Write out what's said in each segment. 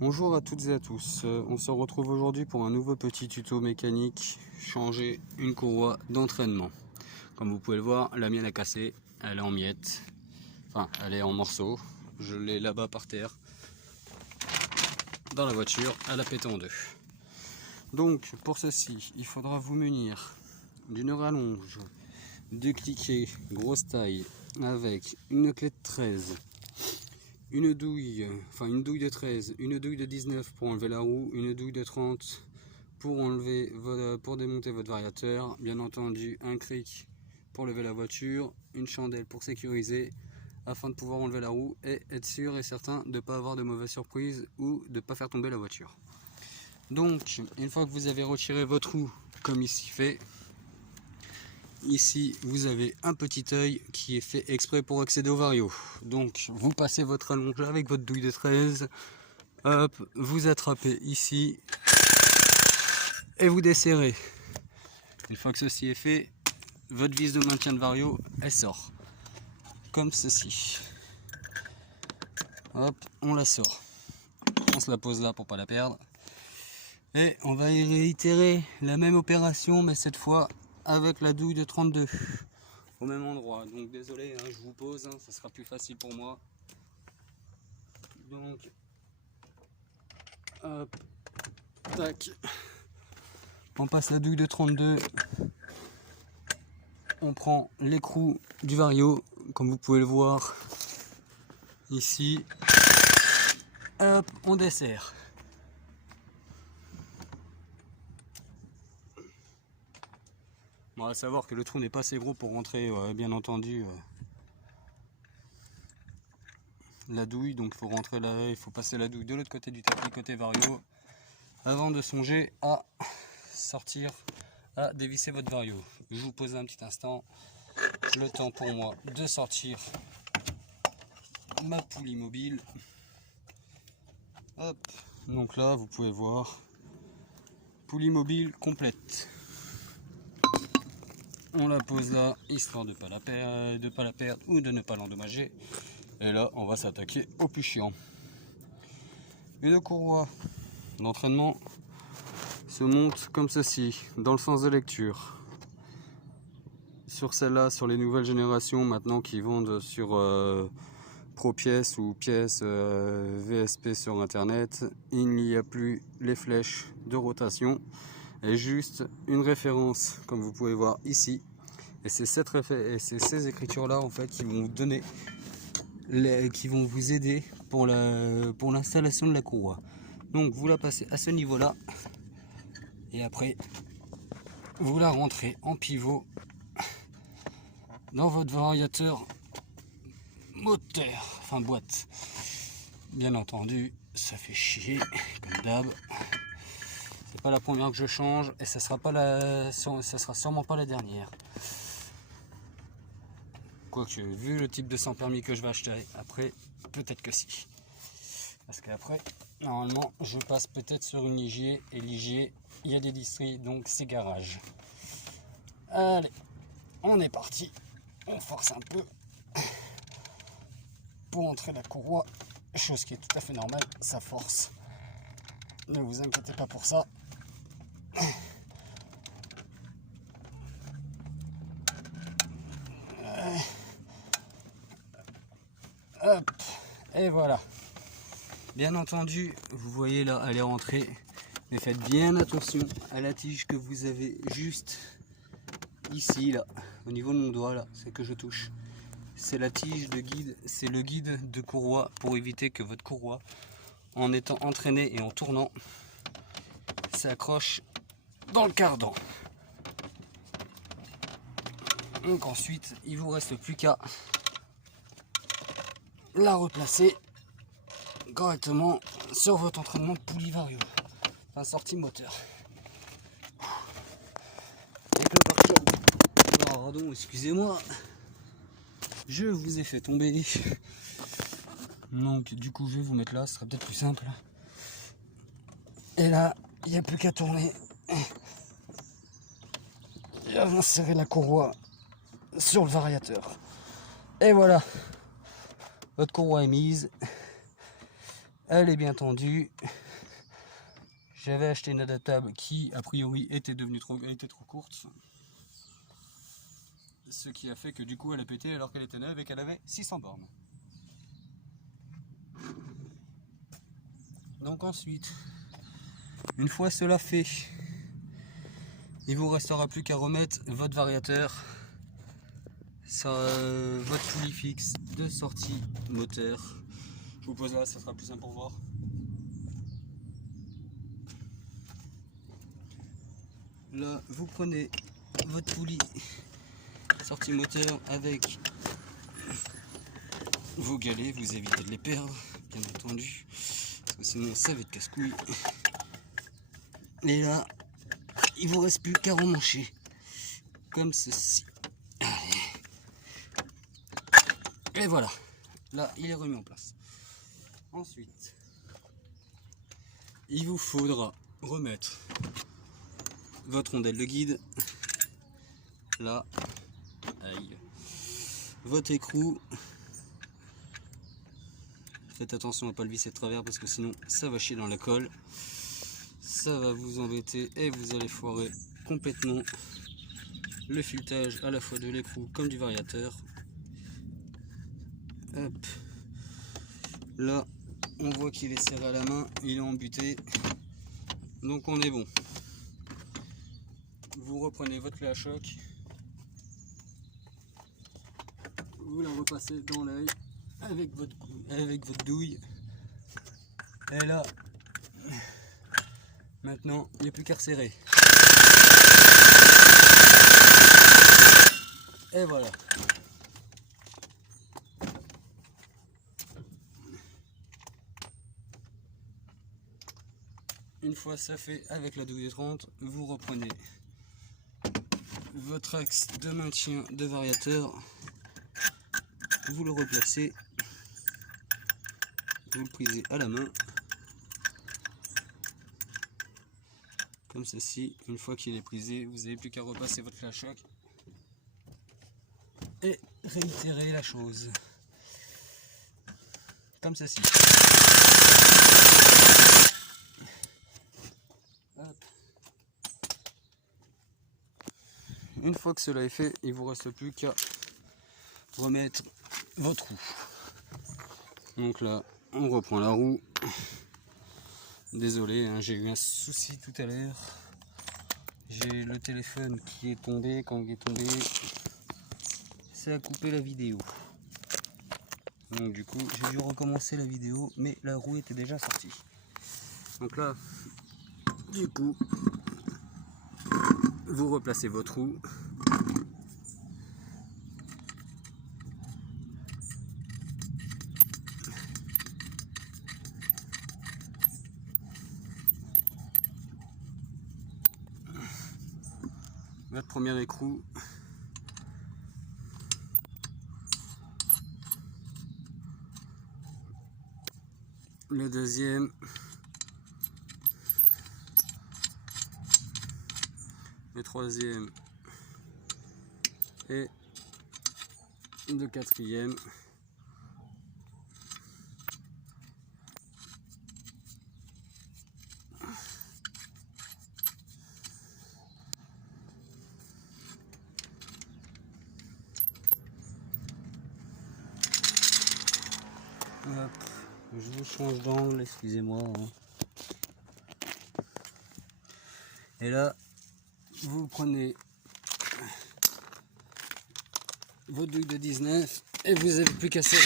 Bonjour à toutes et à tous, on se retrouve aujourd'hui pour un nouveau petit tuto mécanique, changer une courroie d'entraînement. Comme vous pouvez le voir, la mienne a cassé, elle est en miettes, enfin elle est en morceaux, je l'ai là-bas par terre, dans la voiture, elle a pété en deux. Donc pour ceci, il faudra vous munir d'une rallonge, du cliquet grosse taille avec une clé de 13. Une douille de 13, une douille de 19 pour enlever la roue, une douille de 30 pour démonter votre variateur, bien entendu un cric pour lever la voiture, une chandelle pour sécuriser afin de pouvoir enlever la roue et être sûr et certain de ne pas avoir de mauvaises surprises ou de ne pas faire tomber la voiture. Donc une fois que vous avez retiré votre roue comme ici fait, ici vous avez un petit œil qui est fait exprès pour accéder au vario. Donc vous passez votre rallonge avec votre douille de 13, hop, vous attrapez ici et vous desserrez. Une fois que ceci est fait, votre vis de maintien de vario elle sort comme ceci. Hop, on la sort, on se la pose là pour pas la perdre et on va y réitérer la même opération mais cette fois avec la douille de 32 au même endroit. Donc désolé, hein, je vous pose, hein, ça sera plus facile pour moi. Donc hop, tac, on passe la douille de 32, on prend l'écrou du vario comme vous pouvez le voir ici, hop, on dessert. Bon, à savoir que le trou n'est pas assez gros pour rentrer bien entendu la douille, donc il faut rentrer là, il faut passer la douille de l'autre côté du tapis, côté vario, avant de songer à sortir, à dévisser votre vario. Je vous pose un petit instant, le temps pour moi de sortir ma poulie mobile. Hop, donc là vous pouvez voir, poulie mobile complète. On la pose là, histoire de ne pas la perdre ou de ne pas l'endommager. Et là, on va s'attaquer au plus chiant. Une courroie d'entraînement se monte comme ceci, dans le sens de lecture. Sur celle-là, sur les nouvelles générations maintenant qui vendent sur ProPièces ou pièces VSP sur internet, il n'y a plus les flèches de rotation et juste une référence comme vous pouvez voir ici. Et c'est ces écritures là en fait qui vont vous donner qui vont vous aider pour l'installation de la courroie. Donc vous la passez à ce niveau là et après vous la rentrez en pivot dans votre variateur moteur, enfin boîte. Bien entendu, ça fait chier comme d'hab. C'est pas la première que je change et ça sera sûrement pas la dernière. Quoique, vu le type de sans permis que je vais acheter après, peut-être que si. Parce qu'après, normalement, je passe peut-être sur une Ligier. Et Ligier, il y a des districts, donc c'est garage. Allez, on est parti. On force un peu pour entrer la courroie. Chose qui est tout à fait normale, ça force. Ne vous inquiétez pas pour ça. Hop, et voilà. Bien entendu, vous voyez là, elle est rentrée. Mais faites bien attention à la tige que vous avez juste ici, là, au niveau de mon doigt, là, c'est que je touche. C'est la tige de guide, c'est le guide de courroie pour éviter que votre courroie, en étant entraînée et en tournant, s'accroche dans le cardan. Donc ensuite, il vous reste plus qu'à la replacer correctement sur votre entraînement de poulie vario, enfin sortie moteur. Avec le pare-choc. Pardon, excusez-moi, je vous ai fait tomber. Donc du coup je vais vous mettre là, ce sera peut-être plus simple. Et là, il n'y a plus qu'à tourner et à insérer la courroie sur le variateur. Et voilà, votre courroie est mise. Elle est bien tendue. J'avais acheté une adaptable qui a priori était trop courte. Ce qui a fait que du coup elle a pété alors qu'elle était neuve et qu'elle avait 600 bornes. Donc ensuite, une fois cela fait, il vous restera plus qu'à remettre votre variateur, votre poulie fixe de sortie moteur. Je vous pose là, ça sera plus simple pour voir. Là, vous prenez votre poulie sortie moteur avec vos galets, vous évitez de les perdre, bien entendu, parce que sinon ça va être casse-couille. Et là, il vous reste plus qu'à remancher comme ceci. Allez. Et voilà, là il est remis en place. Ensuite, il vous faudra remettre votre rondelle de guide, là, aïe, votre écrou. Faites attention à ne pas le visser de travers parce que sinon ça va chier dans la colle. Ça va vous embêter et vous allez foirer complètement le filetage à la fois de l'écrou comme du variateur. Hop. Là, on voit qu'il est serré à la main, il est embuté. Donc on est bon. Vous reprenez votre clé à choc. Vous la repassez dans l'œil avec votre douille. Et là, maintenant, il n'y a plus qu'à resserrer. Et voilà. Une fois ça fait avec la douille de 30, vous reprenez votre axe de maintien de variateur, vous le replacez, vous le prisez à la main, comme ceci. Une fois qu'il est prisé, vous n'avez plus qu'à repasser votre flash choc et réitérer la chose, comme ceci. Hop. Une fois que cela est fait, il ne vous reste plus qu'à remettre votre roue. Donc là, on reprend la roue. Désolé, hein, j'ai eu un souci tout à l'heure. J'ai le téléphone qui est tombé. Quand il est tombé, ça a coupé la vidéo. Donc du coup, j'ai dû recommencer la vidéo, mais la roue était déjà sortie. Donc là, du coup, vous replacez votre roue. Votre premier écrou. Le deuxième. Le troisième. Et le quatrième. Hop, je vous change d'angle, excusez-moi. Hein. Et là, vous prenez votre douille de 19 et vous n'avez plus qu'à serrer.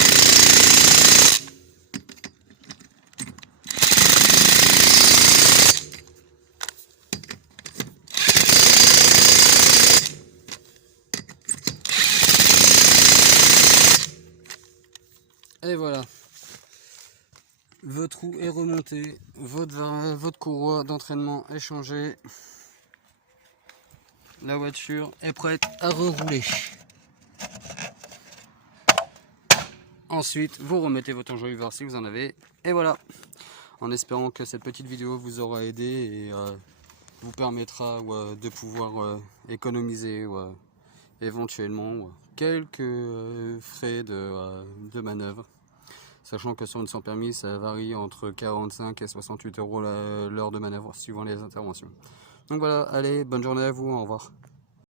Et voilà. Votre roue est remontée, votre courroie d'entraînement est changée. La voiture est prête à rerouler. Ensuite, vous remettez votre enjoliveur si vous en avez. Et voilà. En espérant que cette petite vidéo vous aura aidé et vous permettra de pouvoir économiser éventuellement quelques frais de manœuvre. sachant que sur une sans permis, ça varie entre 45 et 68 € l'heure de manœuvre, suivant les interventions. Donc voilà, allez, bonne journée à vous, au revoir.